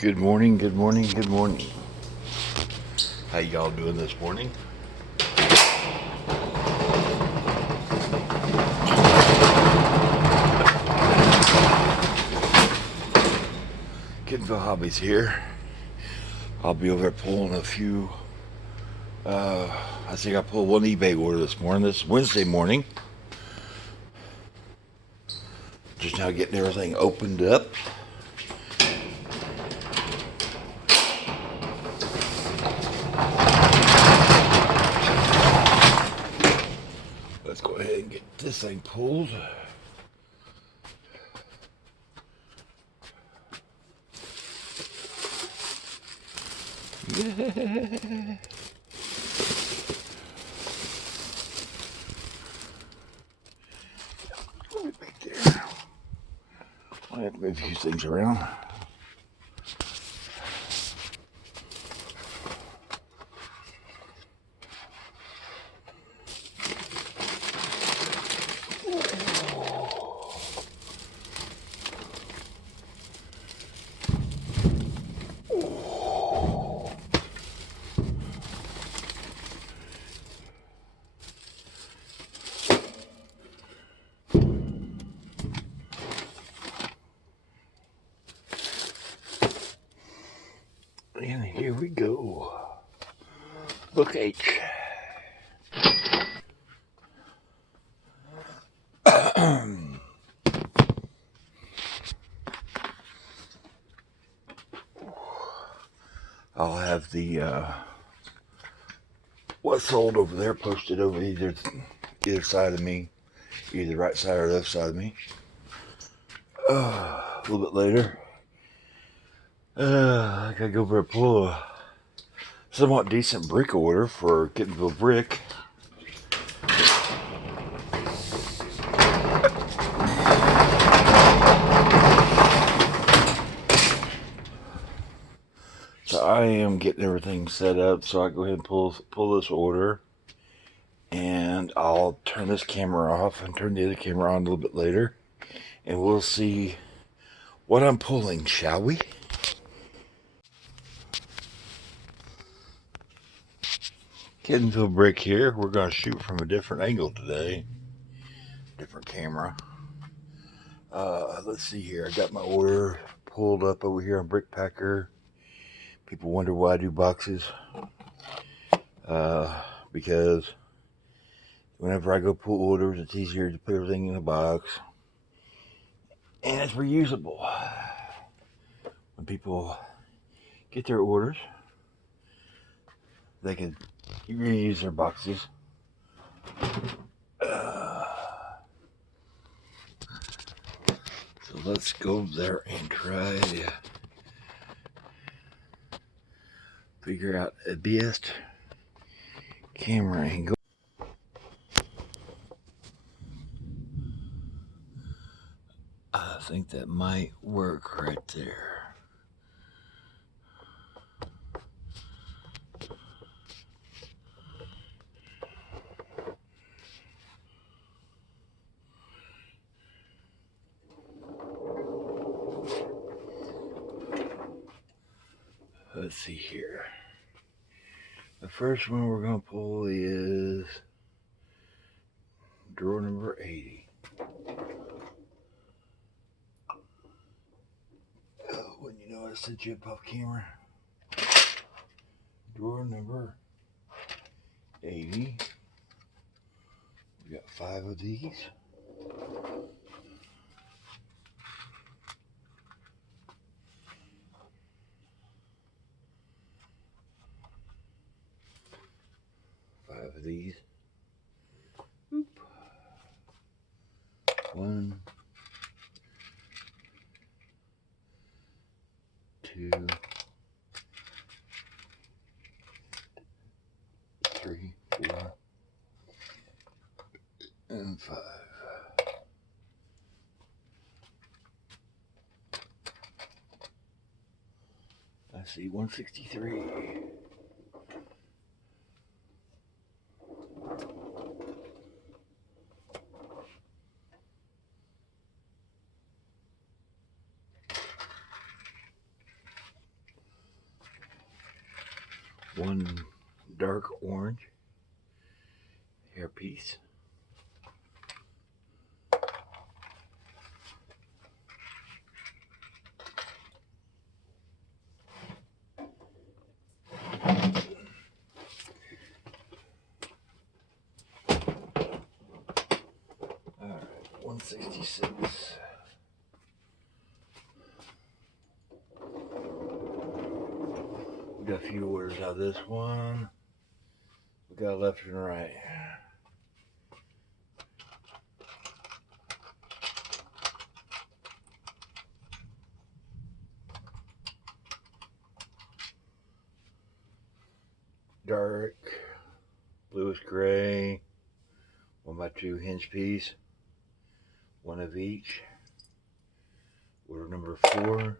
Good morning, good morning, good morning. How y'all doing this morning? Kidville Hobbies here. I'll be over there pulling a few, I think I pulled one eBay order this morning, this Wednesday morning. Just now getting everything opened up. Let's go ahead and get this thing pulled. Yeah. Put it back there. I have to move a few things around. And here we go. Book H. I'll have the what's sold over there posted over either side of me, either right side or left side of me. A little bit later, I gotta go over and pull a somewhat decent brick order for Kittenville Brick. So I am getting everything set up, so I go ahead and pull this order, and I'll turn this camera off and turn the other camera on a little bit later, and we'll see what I'm pulling, shall we? Kittenville Brick here. We're going to shoot from a different angle today, different camera. Let's see here. I got my order pulled up over here on Brick Packer. People wonder why I do boxes. Because whenever I go pull orders, it's easier to put everything in a box. And it's reusable. When people get their orders, they can reuse their boxes. So let's go there and try to figure out a best camera angle. I think that might work right there. Let's see here. The first one we're going to pull is drawer number 80. When you know it's a jump off camera. Drawer number 80. We got 5 of these. Five of these. Oop. 1, 2, 3, 4, and 5. I see 163. one dark orange hairpiece. Alright, 166. We got a few orders out of this one. We got left and right. Dark, bluish gray, 1x2 hinge piece, one of each. Order number 4.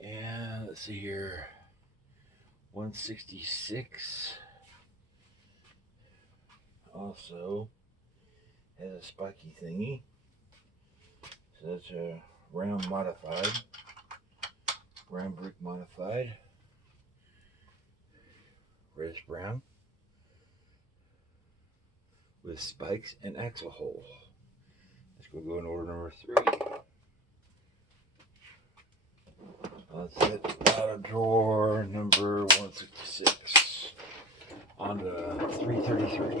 And let's see here, 166. Also has a spiky thingy. So that's a round modified, round brick modified, reddish brown with spikes and axle hole. Let's go in order number 3. That's it. Out of drawer number 166. On to 333.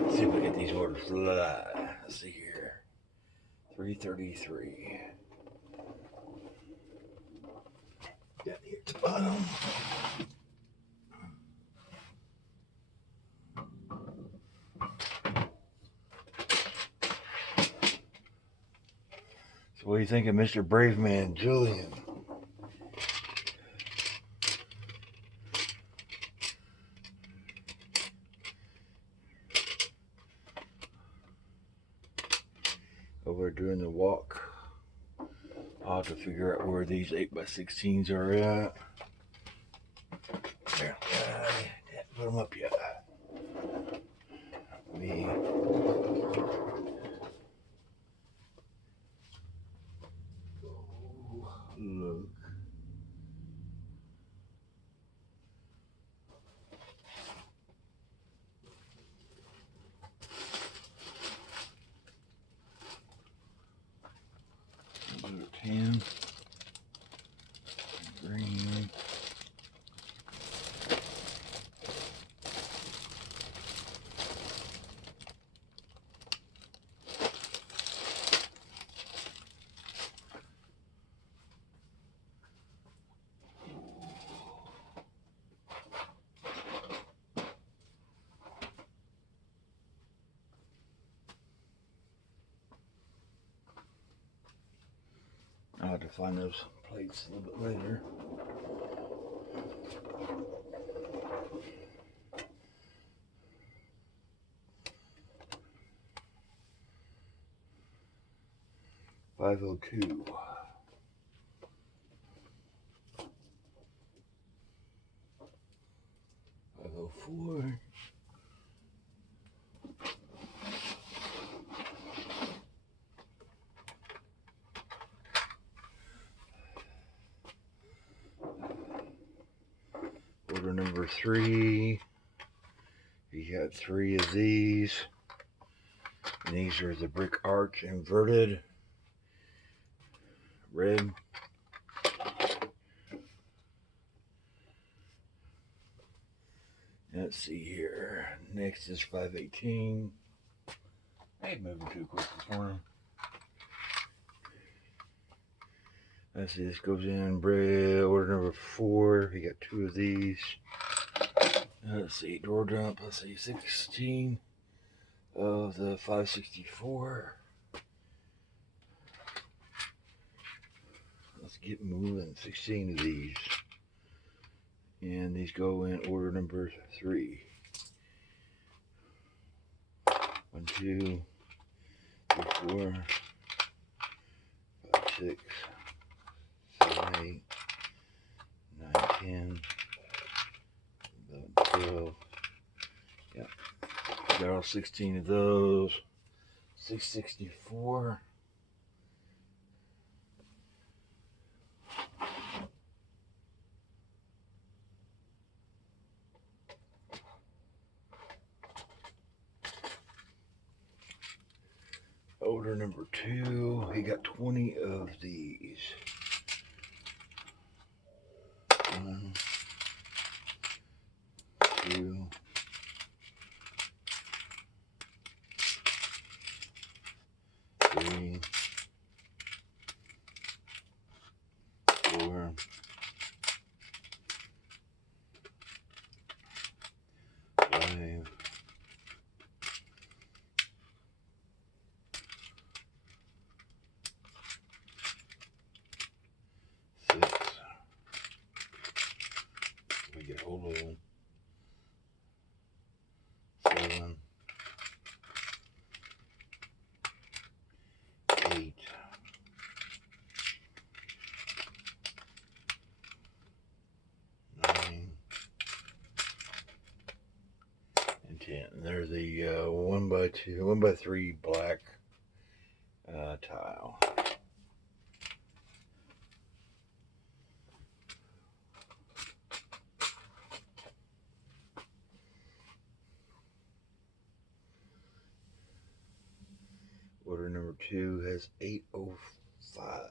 Let's see if we get these orders live. Let's see here. 333. Down here at the bottom. So what do you think of Mr. Brave Man, Julian? Over doing the walk. I'll have to figure out where these 8x16s are at. There, didn't put them up yet. Me. Look. Blue 10. Green. I'll have to find those plates a little bit later. $502. 504. Order number 3. You got 3 of these. And these are the brick arch inverted. Red. Let's see here. Next is 518. I ain't moving too quick this morning. Let's see, this goes in bread. Order number 4. You got 2 of these. Let's see, door dump. Let's see, 16 of the 564. Let's get moving. 16 of these. And these go in order number 3. 1, 2, 3, 4, 5, 6, 7, 8, 9, 10, 11, 12. Yeah. Got all 16 of those. 664. Order number 2, he got 20 of these. 1, 2, 3, 4, 5, 6. We get hold of them. 7, 8, 9, and 10. And they're the 1x2, 1x3 black tile. Order number 2 has 805.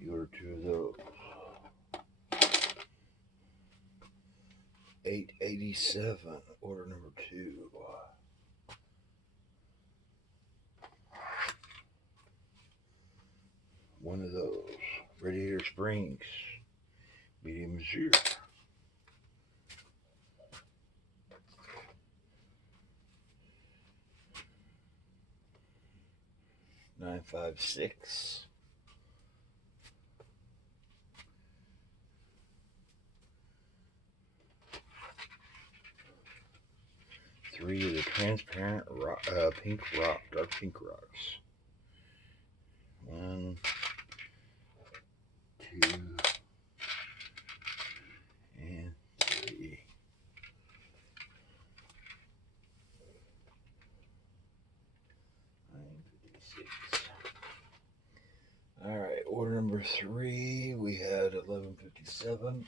You order 2 of those. 887. Order number 2. One of those. Radiator Springs. Medium Azure. 956. 3 of the transparent rock, pink rock, dark pink rocks. 1, 2, and 3. All right, order number 3, we had 1157.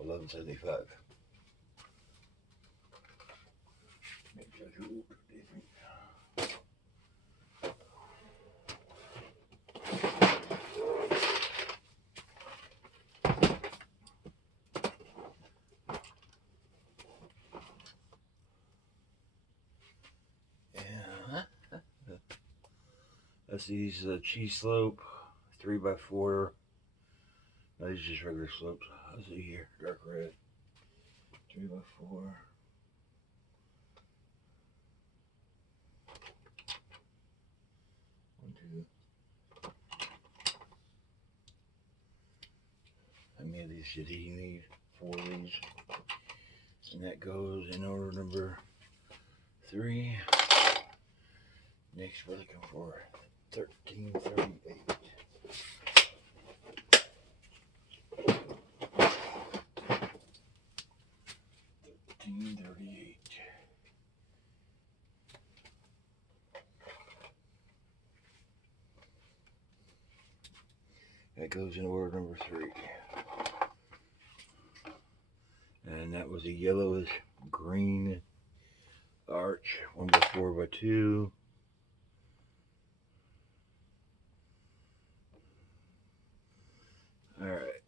$11.75. That's these cheese slope 3x4. No, these are just regular slopes. Let's see here, dark red 3x4. 1, 2. How many of these did he need? 4 of these. And that goes in order number 3. Next, we're looking for 1338. 1338. That goes in order number 3. And that was a yellowish green arch, 1x4x2. All right,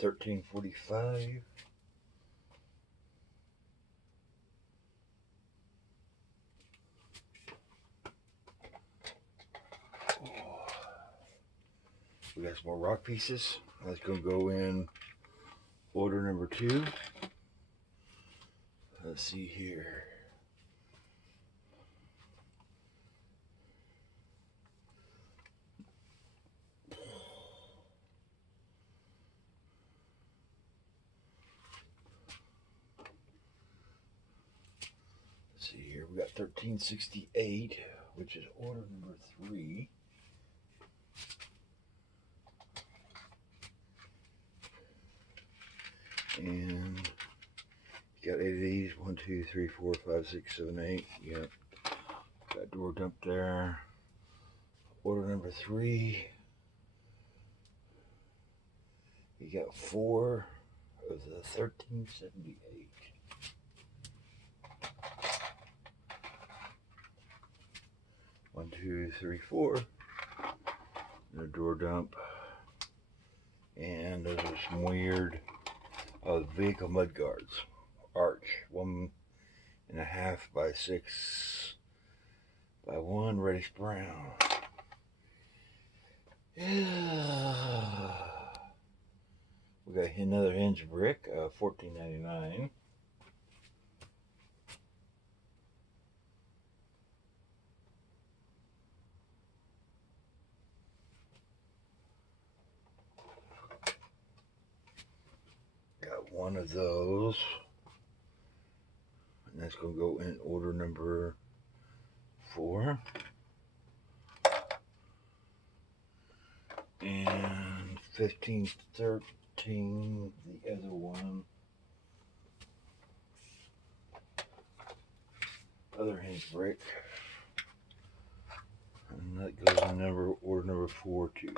1345. We got some more rock pieces. That's gonna go in order number 2. Let's see here. Let's see here. We got 1368, which is order number 3. And Got 8 of these. 1, 2, 3, 4, 5, 6, 7, 8. Yep. Got door dump there. Order number 3. You got 4 of the 1378. One, 2, 3, 4. And a door dump. And those are some weird vehicle mud guards. Arch. 1.5 by 6 by 1 reddish brown. Yeah. We got another hinge brick, $14.99. Got one of those, and that's going to go in order number 4. And 15, 13, the other one. Other hinge brick. And that goes in order number 4 too.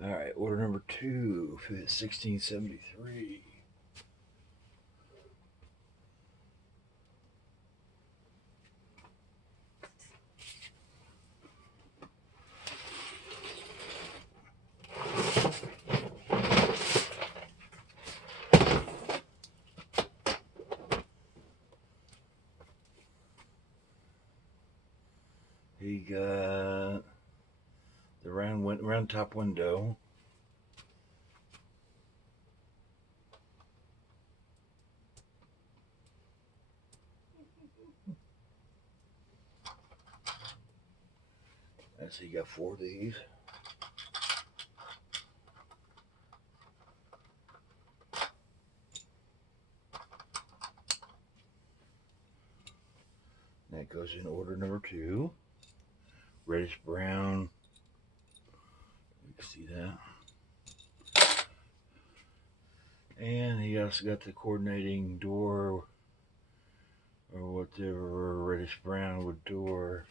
Alright, order number 2 for 1673. He got the round top window. And so you got 4 of these. And that goes in order number 2. Reddish brown. You can see that. And he also got the coordinating door or whatever, reddish brown with door.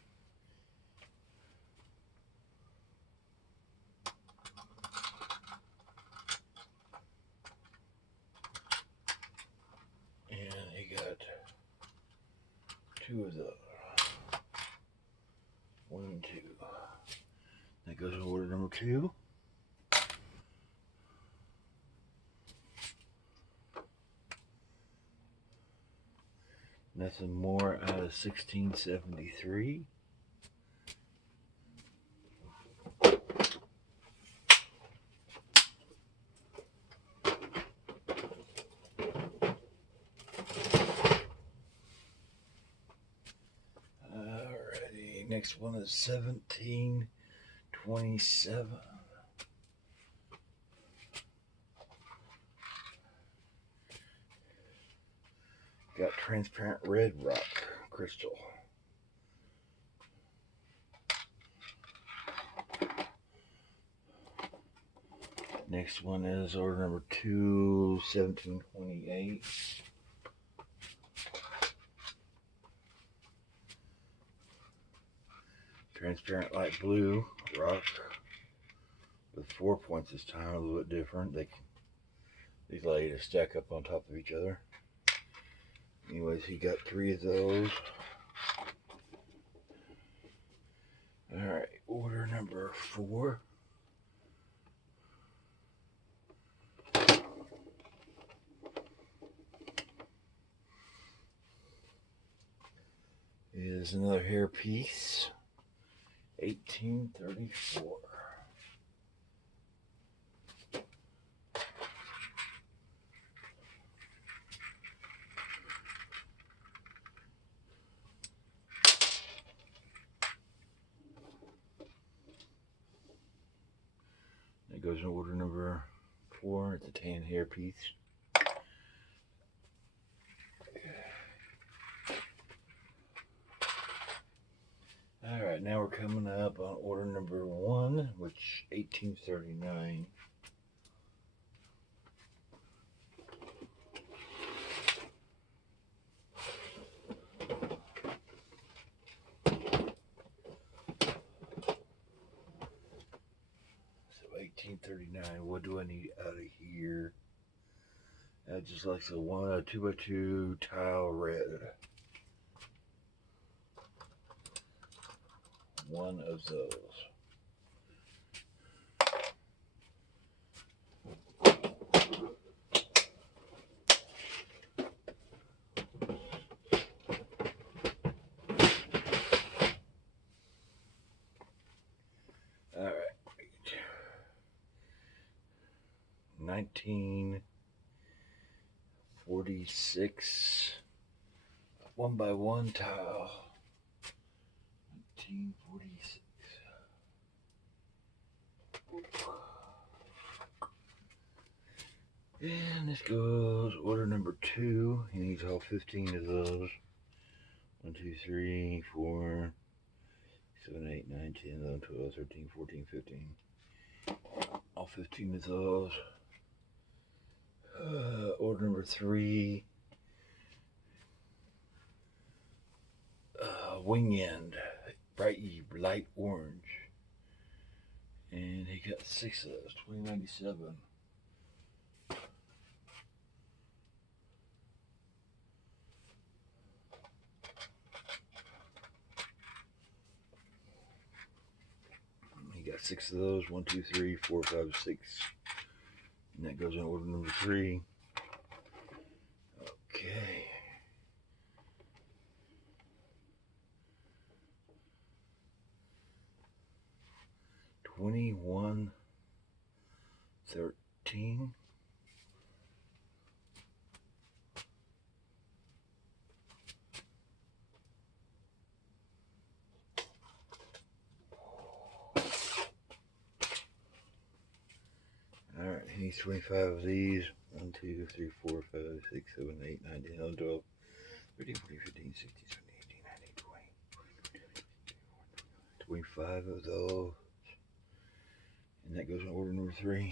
And he got 2 of those. 1 and 2. That goes in order number 2. Nothing more out of 1673. Alrighty, next one is 1727. Got transparent red rock crystal. Next one is order number 2, 1728. Transparent light blue rock with 4 points this time, a little bit different. These allow you to stack up on top of each other. Anyways, he got 3 of those. Alright, order number 4. Is another hair piece. 1834. That goes in order number 4. It's a tan hair piece. Alright, now we're coming up on order number 1, which 1839. And what do I need out of here? Just like a 2x2 tile red. One of those. All right. 1946 1x1 tile. 1946. And this goes order number 2. He needs all 15 of those. 1, 2, 3, 4, 7, 8, 9, 10, 11, 12, 13, 14, 15. All 15 of those. Order number 3. Wing end. Bright light orange. And he got 6 of those. 2097. He got 6 of those. 1, 2, 3, 4, 5, 6. And that goes in order number 3. Okay. $21.13. Alright, he needs 25 of these. 1, 2, 3, 4, 5, 6, 7, 8, 9, 10, 11, 12, 13, 14, 15, 16, 17, 18, 19, 20. 25 of those. And that goes in order number 3.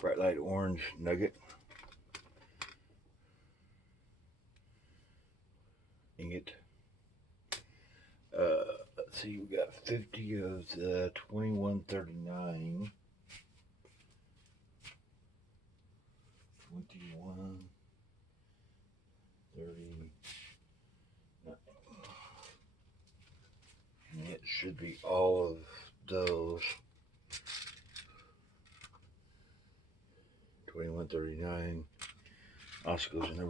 Bright light orange nugget. Ingot. Let's see, we got 50 of the 2139. 2139. And it should be all of those. 2139. Also goes in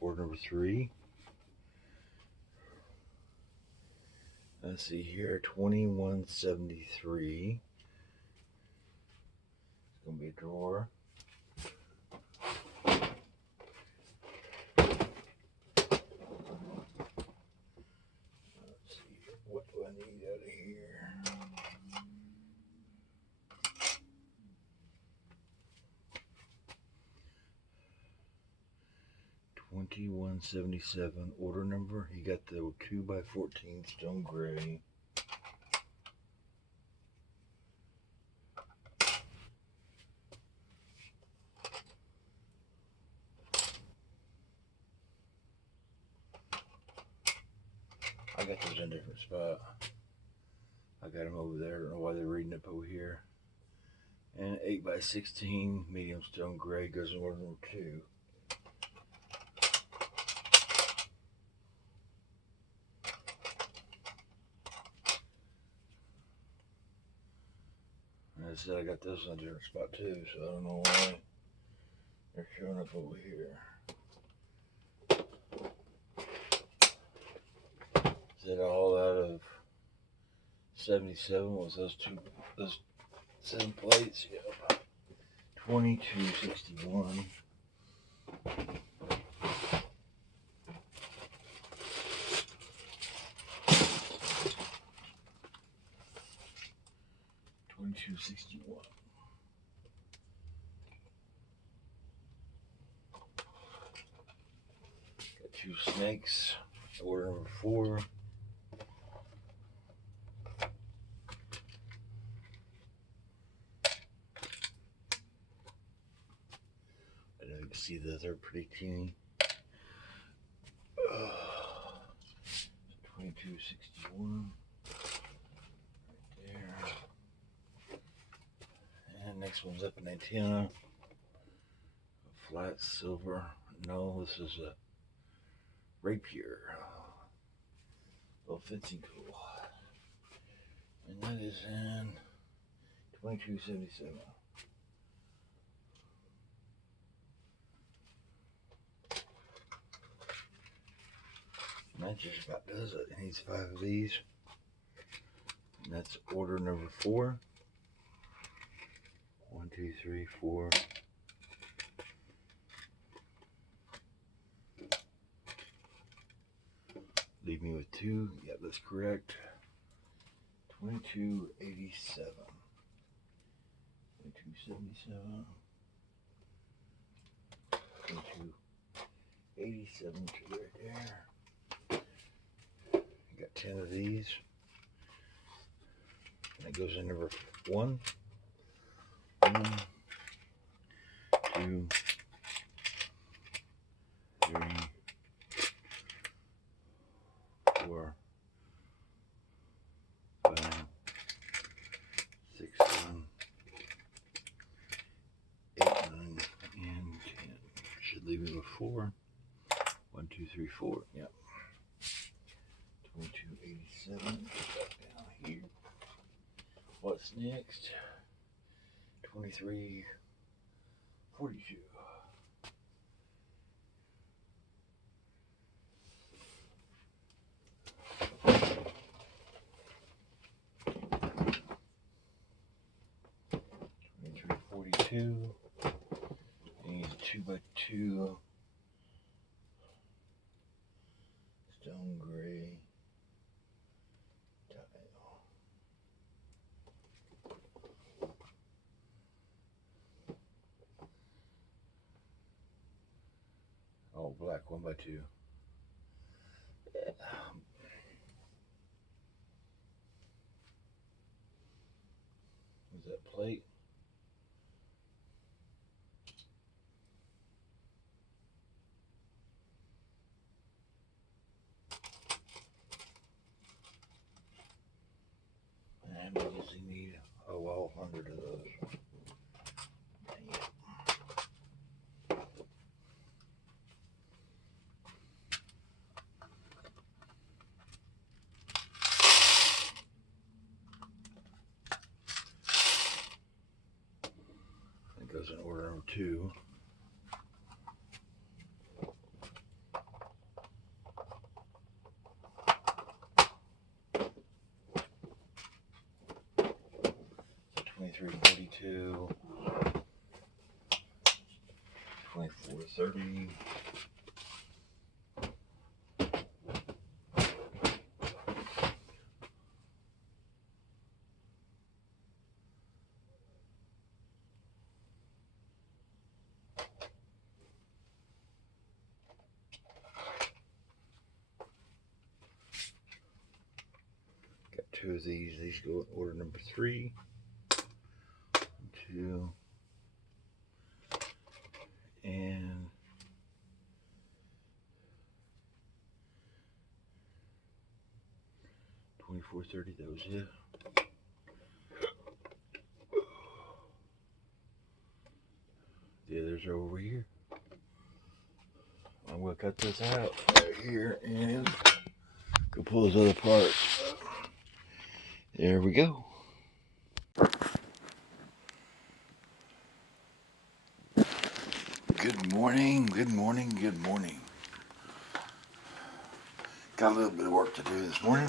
order number 3. Let's see here, 2173. It's gonna be a drawer. Let's see, what do I need out of here? 2177 order number. He got the 2x14 stone gray. I got those in a different spot. I got them over there. I don't know why they're reading up over here. And 8x16 medium stone gray goes in order number 2. And I said I got this in a different spot too, so I don't know why they're showing up over here. Is that all out of 77? Was those 7 plates? Yep. 2261. $22.61. Got 2 snakes. Order number 4. I know you can see that they're pretty teeny. 2261. Right there. And they Next one's up an antenna. A flat silver. No, this is a rapier. Little fancy cool. And that is in 2277. And that just about does it. It needs 5 of these. And that's order number 4. 1, 2, 3, 4. Leave me with 2. Yeah, that's correct. 2287. 2277. 2287 right there. Got 10 of these. And it goes in number 1. 1, 2, 3, 4, 5, 6, 7, 8, 9, and 10. Should leave me with 4. 1, 2, 3, 4. Yep. 2287. Put that down here. What's next? 2342. Needs a 2x2 stone gray tile. All black 1x2. Yeah. Is that plate? And we just need all 100 of those. It goes in order number 2. 2342. 2430. Got 2 of these. These go in order number 3. 2. And 2430, that was it. The others are over here. I'm gonna cut this out right here and go pull those other parts. There we go. Good morning, good morning, good morning. Got a little bit of work to do this morning.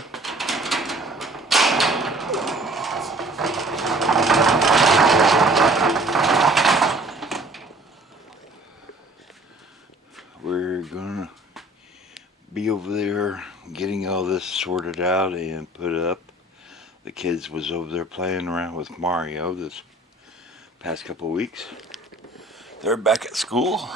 We're gonna be over there getting all this sorted out and put up. The kids was over there playing around with Mario this past couple of weeks. They're back at school.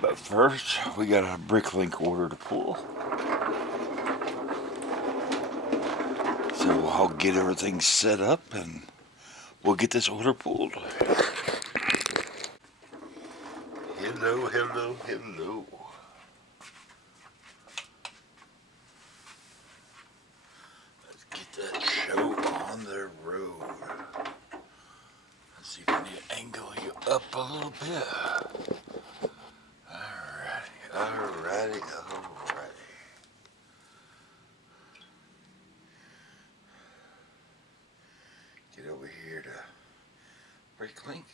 But first, we got a bricklink order to pull. So I'll get everything set up and we'll get this order pulled. Hello, hello, hello. a little bit. Alrighty. Get over here to break link.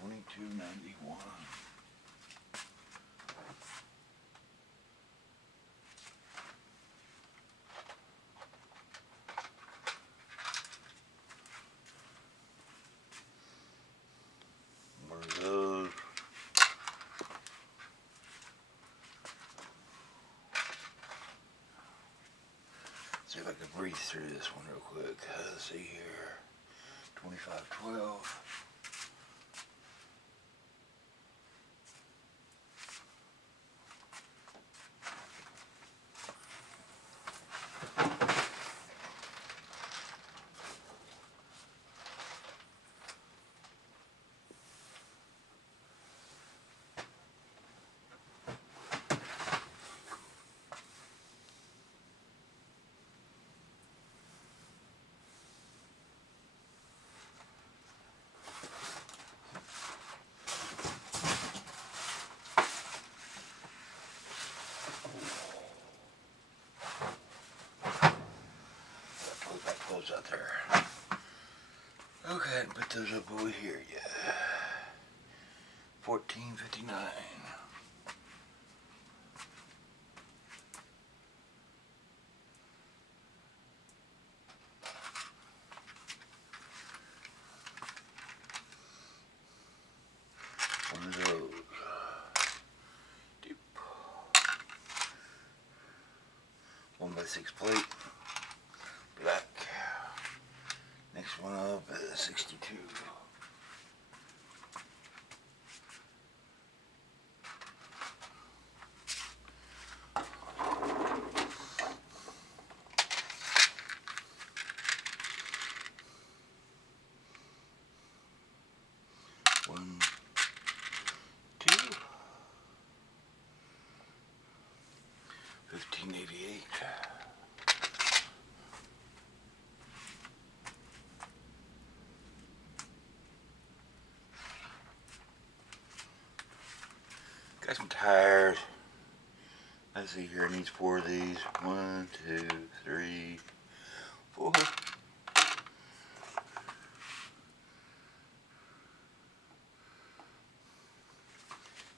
$22.91. One of those. See if I can breathe through this one real quick. Let's see here. 25.12. Close out there. Okay, put those up over here. Yeah. 14.59. One of those. Deep. 1x6 plate. Black. Next one up is 62. One, two. 1588. Got some tires. Let's see here, it needs 4 of these. 1, 2, 3, 4.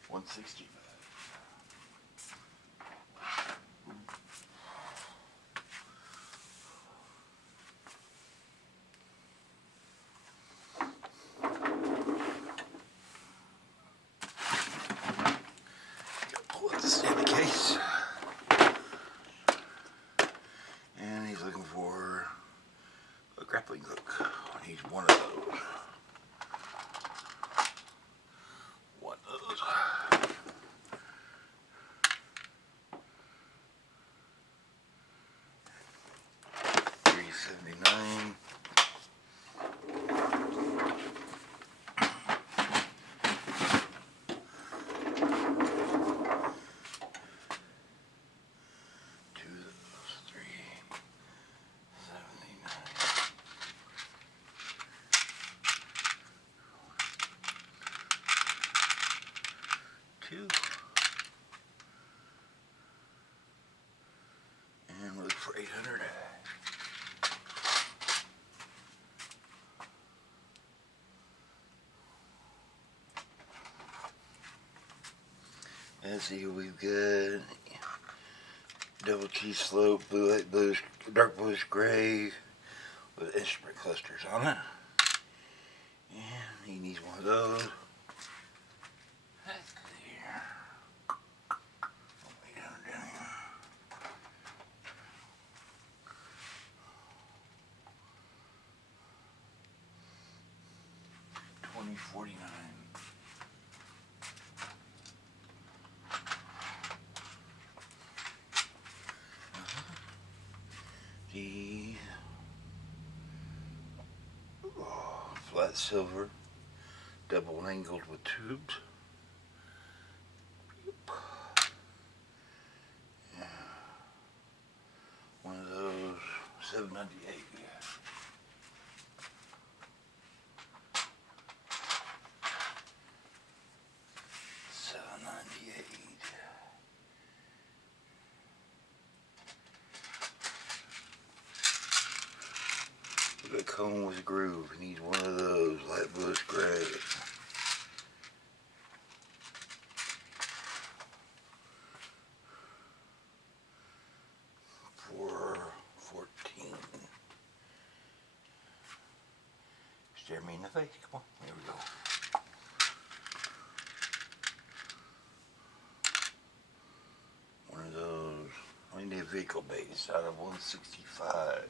160. Pull this in the case. And he's looking for a grappling hook. He needs one of those. One of those. $3.79. And we'll look for 800. Let's see what we've got. Double cheese slope, blue, light bluish, dark bluish gray with instrument clusters on it. And he needs one of those. That's clear. Way down here. $20.49. flat silver, double angled with tubes. One of those, $7.98. Look at a cone with a groove. He needs one of those, light bush gray. For $14. Stare me in the face. Come on, there we go. One of those. I need a vehicle base out of 165.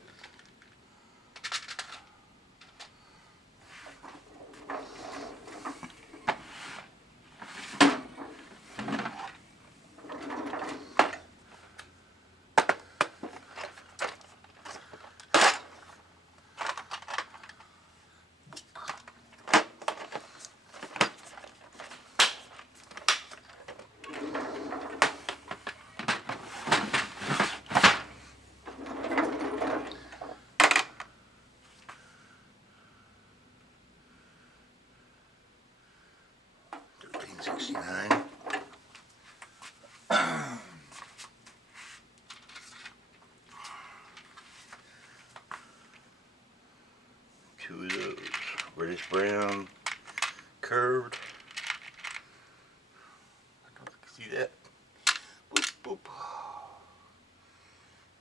$13.69. Two of those. Reddish brown, curved. I don't think you see that. Boop, boop.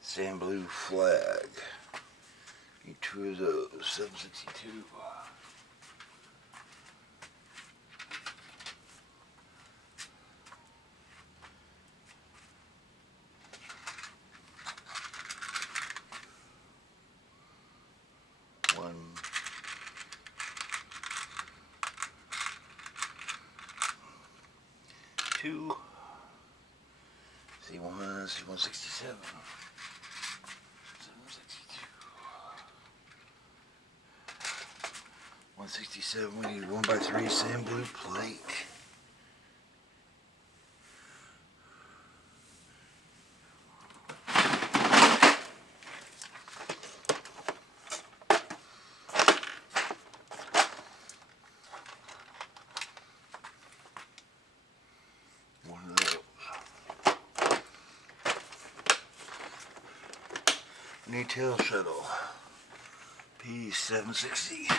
Sand blue flag. Need two of those. $7.62. One. Two. C1, C167. 167, we need 1x3 sand blue plate. One of those. Need tail shuttle. P760.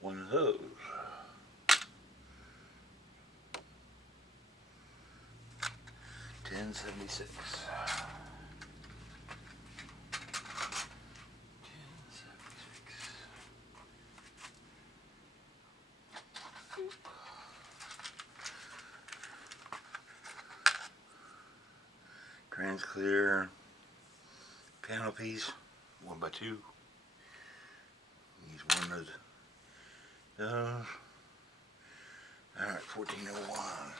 One of those. $10.76. Trans clear panel piece, 1x2. Needs one of those. Alright, $14.01.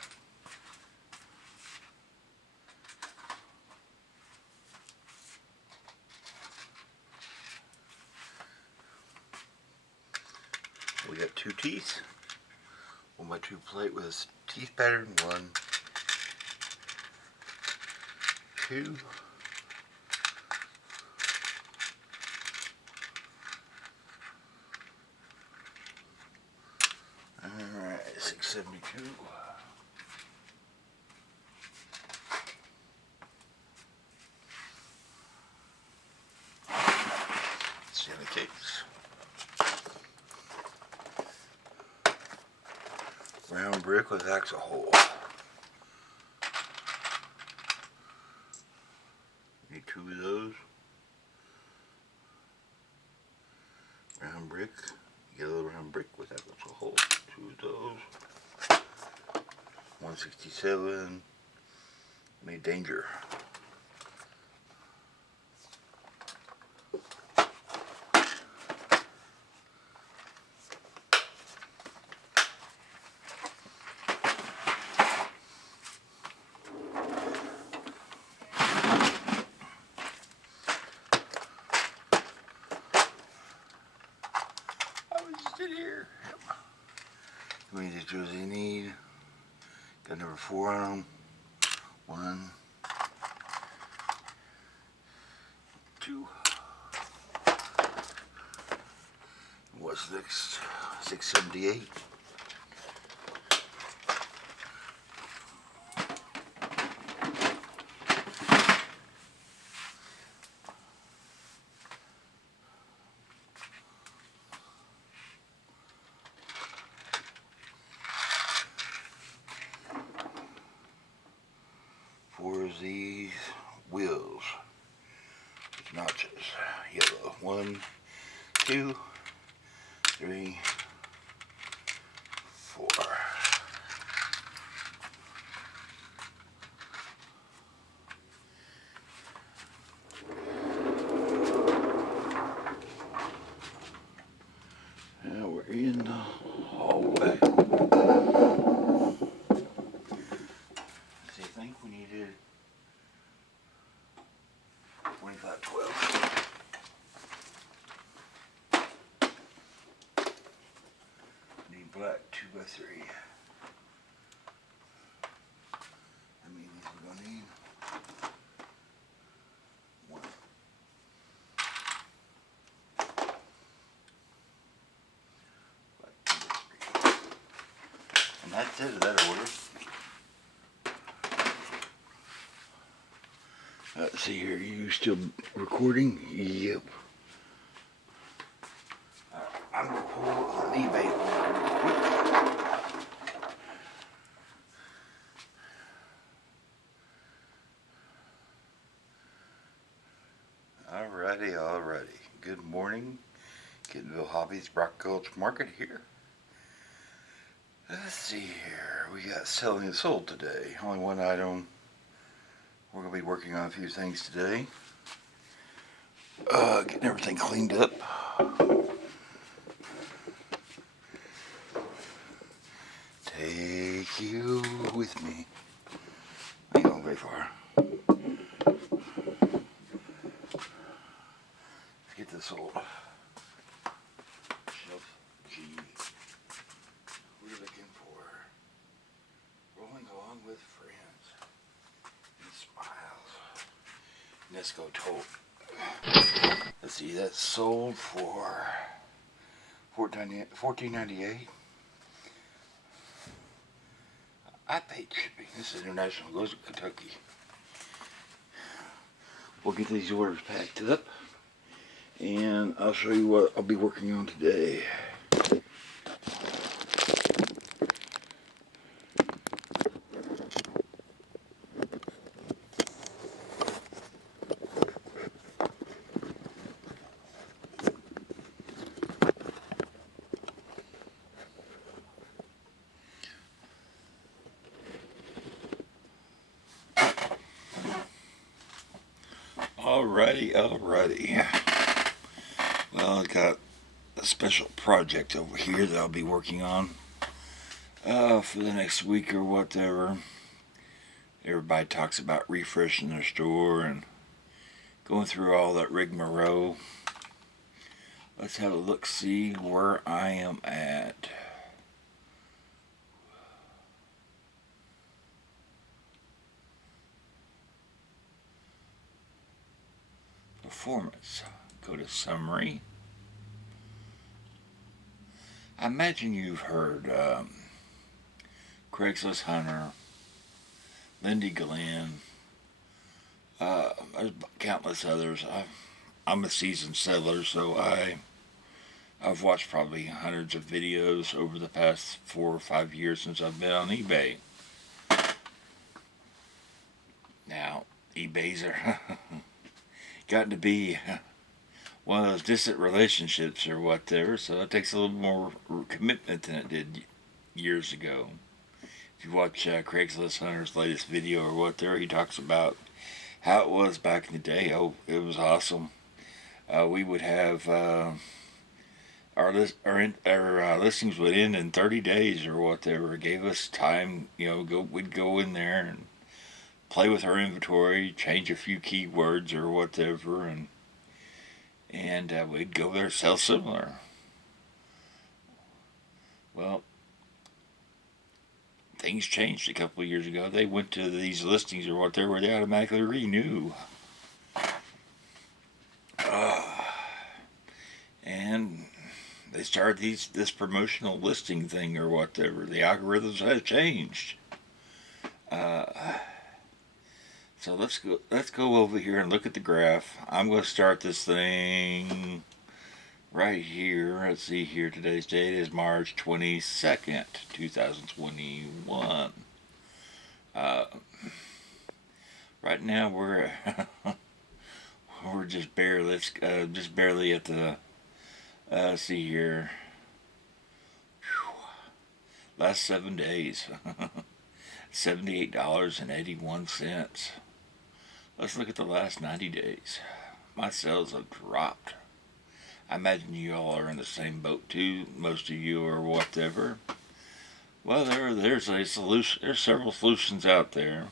We got two teeth. 1x2 plate with a teeth pattern. 1, 2. Alright, $6.72. Santa cakes. Round brick with axle hole. Need two of those. Round brick. Yellow round brick with axle hole. Two of those. 167. Made danger. How many distros do you need? Got number 4 on them. 1, 2. What's next? 678. For these wheels, with notches, yellow. 1, 2, 3, 4. Now we're in the hallway. I think we needed 2512. Need black 2x3. How many of these we're gonna need? 1. Black 2x3. And that's it of that order. Let's see here, you still recording? Yep. I'm gonna pull an eBay order real quick. Alrighty. Good morning. Kittenville Hobbies, Brock Gulch Market here. Let's see here. We got selling and sold today. Only one item. We're going to be working on a few things today. Getting everything cleaned up. Take you with me. I ain't going very far. Let's get this sold. Shelf G. We're looking for Rolling Along with Friends and Smiles. Nesco tote. Let's see, that's sold for $14.98. I paid shipping. This is international. Goes to Kentucky. We'll get these orders packed up, and I'll show you what I'll be working on today. Alrighty. Well, I got a special project over here that I'll be working on for the next week or whatever. Everybody talks about refreshing their store and going through all that rigmarole. Let's have a look, see where I am at. Performance. Go to summary. I imagine you've heard Craigslist Hunter, Lindy Glenn, there's countless others. I'm a seasoned settler, so I've watched probably hundreds of videos over the past 4 or 5 years since I've been on eBay. Now, eBay's are gotten to be one of those distant relationships or whatever, so it takes a little more commitment than it did years ago. If you watch Craigslist Hunter's latest video or whatever, he talks about how it was back in the day. Oh, it was awesome. We would have our listings would end in 30 days or whatever. It gave us time, we'd go in there and play with our inventory, change a few keywords or whatever, and we'd go there, sell similar. Well, things changed a couple of years ago. They went to these listings or whatever where they automatically renew. And they started this promotional listing thing or whatever. The algorithms have changed. So let's go over here and look at the graph. I'm going to start this thing right here. Let's see here. Today's date is March 22nd, 2021. Right now we're we're just barely at the see here. Last 7 days, $78.81. Let's look at the last 90 days. My sales have dropped. I imagine you all are in the same boat too. Most of you or whatever. Well, there's a solution. There's several solutions out there.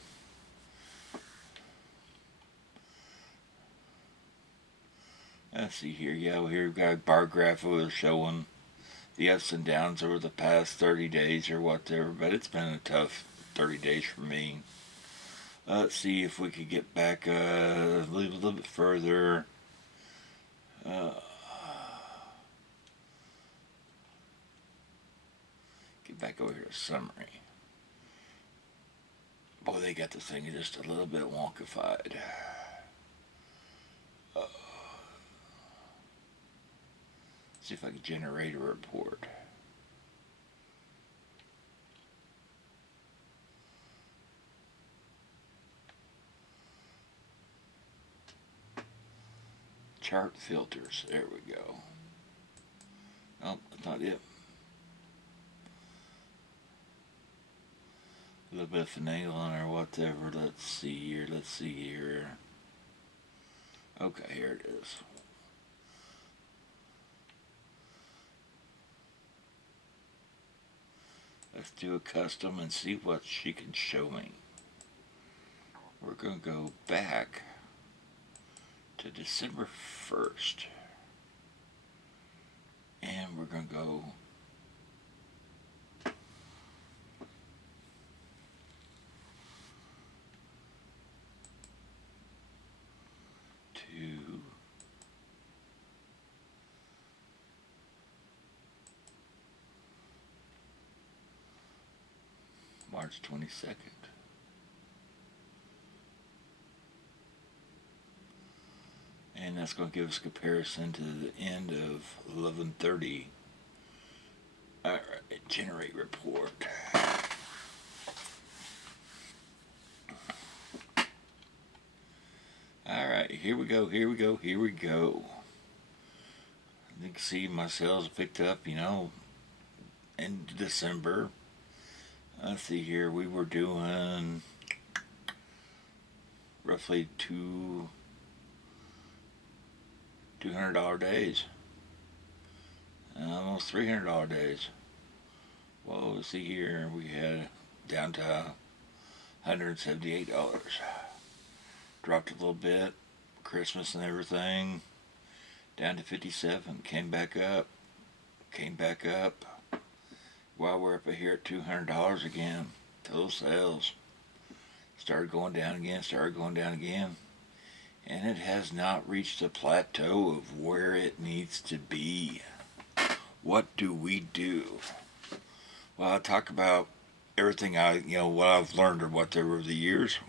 Let's see here. Yeah, here we've got a bar graph over showing the ups and downs over the past 30 days or whatever. But it's been a tough 30 days for me. Let's see if we could get back a little bit further. Get back over here to summary. Boy, they got this thing just a little bit wonkified. See if I can generate a report. Chart filters. There we go. Oh, that's not it. A little bit of finagling or whatever. Let's see here. Okay, here it is. Let's do a custom and see what she can show me. We're going to go back to December 1st. And we're going to go to March 22nd. And that's going to give us a comparison to the end of 11:30. Alright, generate report. Alright, here we go. You can see my sales picked up, in December. Let's see here, we were doing roughly $200 days. Almost $300 days. Well, let's see here, we had down to $178. Dropped a little bit, Christmas and everything, down to 57, came back up. While we're up here at $200 again, total sales. Started going down again. And it has not reached a plateau of where it needs to be. What do we do? Well, I talk about everything what I've learned or whatever over the years.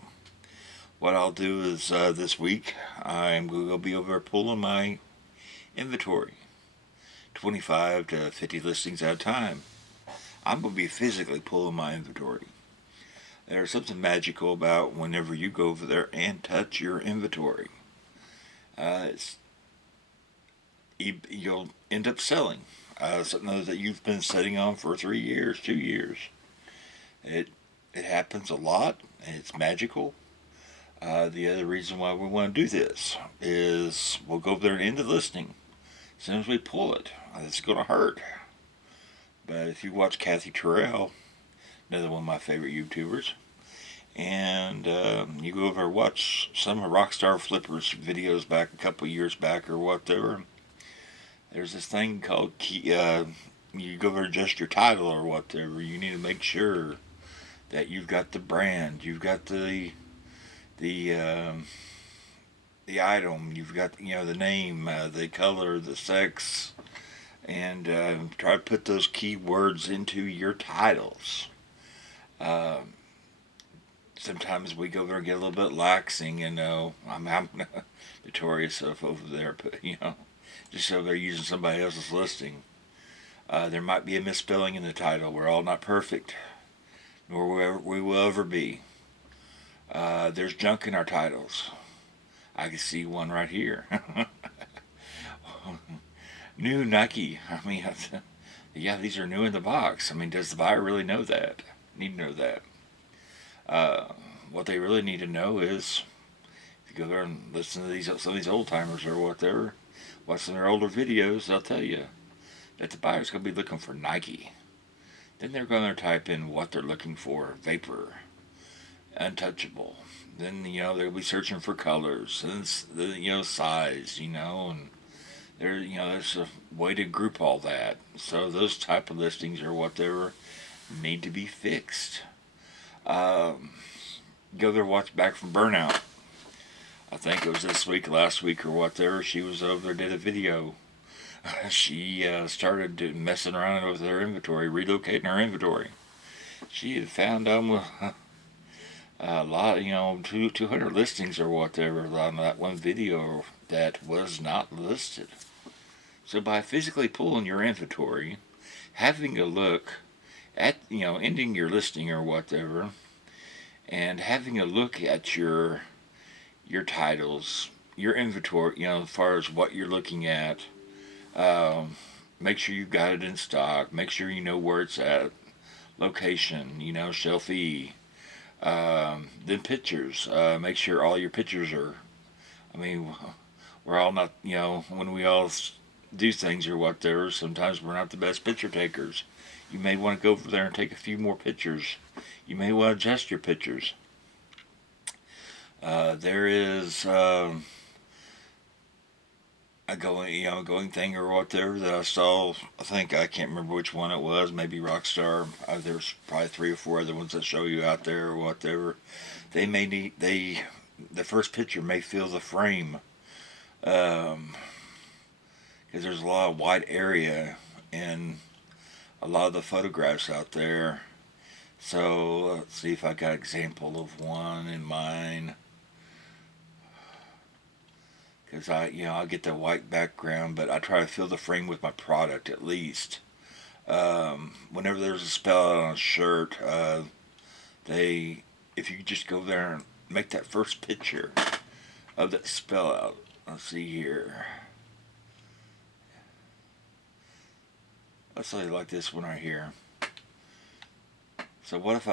What I'll do is this week, I'm going to be over pulling my inventory. 25 to 50 listings at a time. I'm going to be physically pulling my inventory. There's something magical about whenever you go over there and touch your inventory. You'll end up selling something that you've been sitting on for 3 years, 2 years. It happens a lot, and it's magical. The other reason why we want to do this is we'll go over there and end the listing. As soon as we pull it, it's going to hurt. But if you watch Kathy Terrell, another one of my favorite YouTubers, and you go over and watch some of Rockstar Flipper's videos back a couple years back or whatever, there's this thing called you go over and adjust your title or whatever. You need to make sure that you've got the brand, you've got the the item, you've got the name, the color, the sex, and try to put those keywords into your titles. Um, Sometimes we go there and get a little bit laxing, I'm notorious of over there, but just so they're using somebody else's listing. There might be a misspelling in the title. We're all not perfect, nor we will ever be. There's junk in our titles. I can see one right here. New Nike. I mean, yeah, these are new in the box. I mean, does the buyer really know that? Need to know that. Uh, what they really need to know is if you go there and listen to some of these old timers or whatever, watch some of their older videos, they'll tell you that the buyer's going to be looking for Nike. Then they're going to type in what they're looking for: vapor, untouchable. Then they'll be searching for colors and size, and there's a way to group all that. So those type of listings or whatever need to be fixed. Um, Go there, watch Back from Burnout. I think it was this week, last week, or whatever. She was over there, did a video. She started messing around with her inventory, relocating her inventory. She had found a lot, 200 listings or whatever on that one video that was not listed. So by physically pulling your inventory, having a look at, ending your listing or whatever, and having a look at your titles, your inventory, as far as what you're looking at, make sure you've got it in stock. Make sure you know where it's at, location, shelf E. Then pictures. Make sure all your pictures are. I mean, we're all not. When we all do things or whatever, sometimes we're not the best picture takers. You may want to go over there and take a few more pictures. You may want to adjust your pictures. There is a going thing or whatever that I saw. I can't remember which one it was. Maybe Rockstar. There's probably 3 or 4 other ones that show you out there or whatever. The first picture may fill the frame, because there's a lot of wide area in a lot of the photographs out there. So let's see if I got an example of one in mind. Because I get the white background, but I try to fill the frame with my product at least. Whenever there's a spell out on a shirt, if you just go there and make that first picture of that spell out. Let's see here. Let's say like this one right here. So what if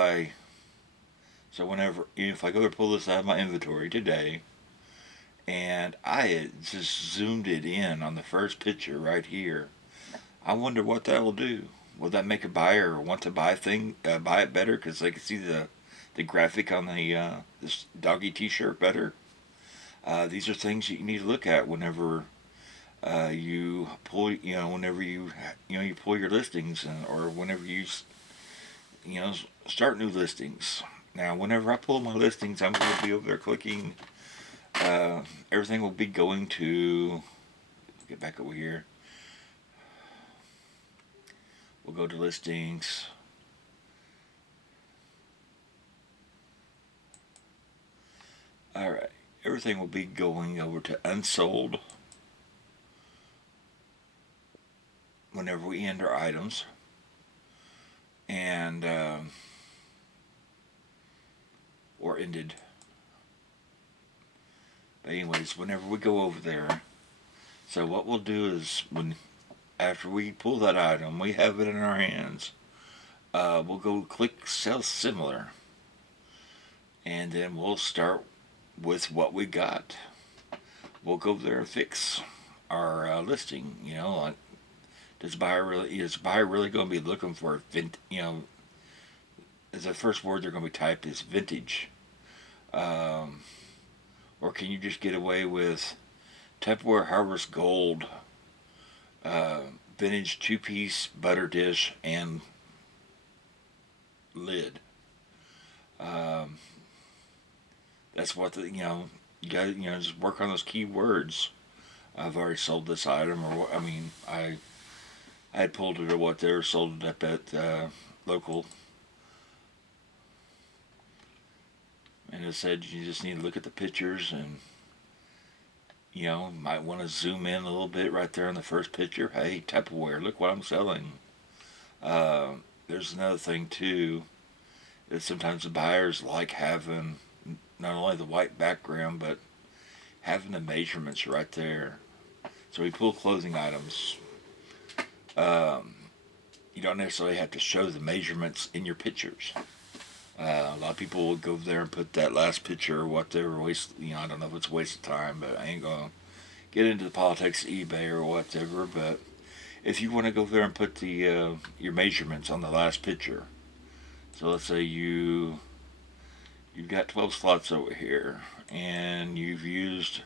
if I go to pull this out of my inventory today, and I had just zoomed it in on the first picture right here, I wonder what that will do. Will that make a buyer want to buy it better because they can see the graphic on this doggy T-shirt better? These are things you need to look at whenever you pull, whenever you pull your listings, or whenever you start new listings. Now, whenever I pull my listings, I'm going to be over there clicking. Everything will be going to. Get back over here. We'll go to listings. Alright, everything will be going over to unsold whenever we end our items. And, or ended. But anyways, whenever we go over there, so what we'll do is after we pull that item, we have it in our hands, we'll go click sell similar, and then we'll start with what we got. We'll go there and fix our listing. Like, is the buyer really going to be looking for is the first word they're going to be typed is vintage, or can you just get away with Tupperware Harvest Gold, vintage 2-piece butter dish and lid? Um, that's what you got just work on those keywords. I've already sold this item, or I mean, I had pulled it or whatever, sold it up at local, and it said you just need to look at the pictures and might want to zoom in a little bit right there on the first picture. Hey, Tupperware, look what I'm selling. Uh, there's another thing too, that sometimes the buyers like having not only the white background, but having the measurements right there. So we pull clothing items. Um, you don't necessarily have to show the measurements in your pictures. A lot of people will go there and put that last picture or whatever. I don't know if it's a waste of time, but I ain't gonna get into the politics of eBay or whatever. But if you want to go there and put the your measurements on the last picture, so let's say you've got 12 slots over here, and you've used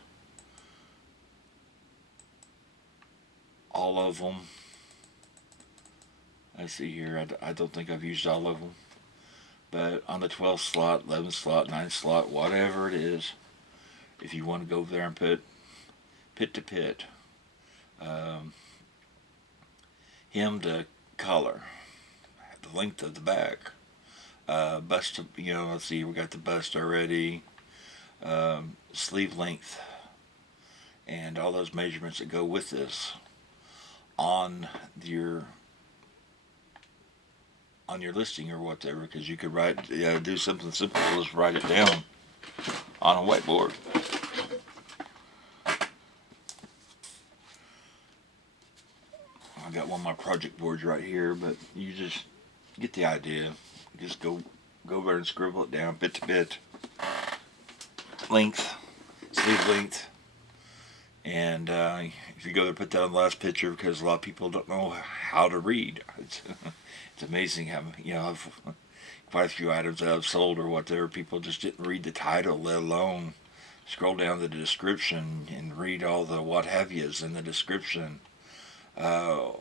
all of them. Let's see here. I don't think I've used all of them. But on the 12th slot, 11th slot, 9th slot, whatever it is, if you want to go there and put pit to pit, um, hem to collar, the length of the back, bust to, let's see, we got the bust already, sleeve length, and all those measurements that go with this on your listing or whatever, because you could do something simple, just write it down on a whiteboard. I got one of my project boards right here, but you just get the idea. Just go over and scribble it down bit to bit, length, sleeve length, and if you go there, put that on the last picture, because a lot of people don't know how to read. It's amazing how I've quite a few items that I've sold or whatever. People just didn't read the title, let alone scroll down to the description and read all the what have yous in the description. Uh,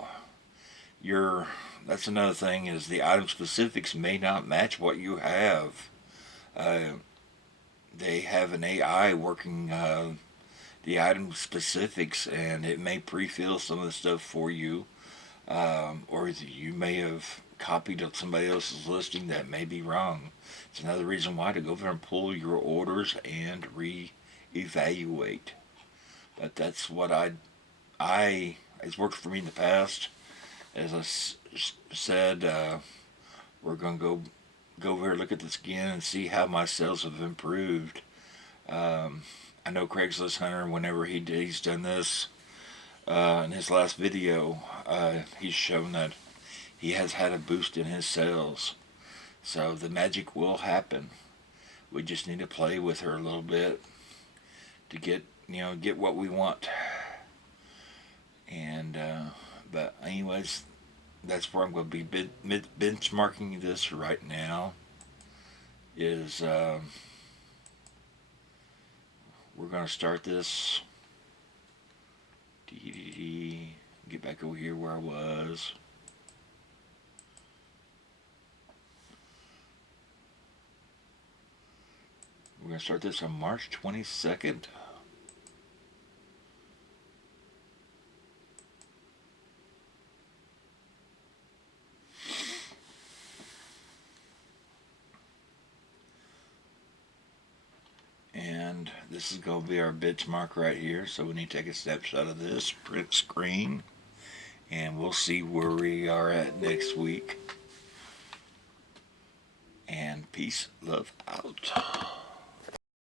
that's another thing, is the item specifics may not match what you have. Uh, they have an AI working the item specifics, and it may pre-fill some of the stuff for you, or you may have copied of somebody else's listing that may be wrong. It's another reason why to go there and pull your orders and re-evaluate. But that's what it's worked for me in the past. As I said, we're going to go over here, look at this again, and see how my sales have improved. I know Craigslist Hunter, whenever he's done this, in his last video, he's shown that he has had a boost in his sales. So the magic will happen. We just need to play with her a little bit to get what we want. And but anyways, that's where I'm going to be benchmarking this right now. Is we're going to start this. Get back over here where I was. We're going to start this on March 22nd. And this is going to be our benchmark right here. So we need to take a snapshot of this, print screen, and we'll see where we are at next week. And peace, love out.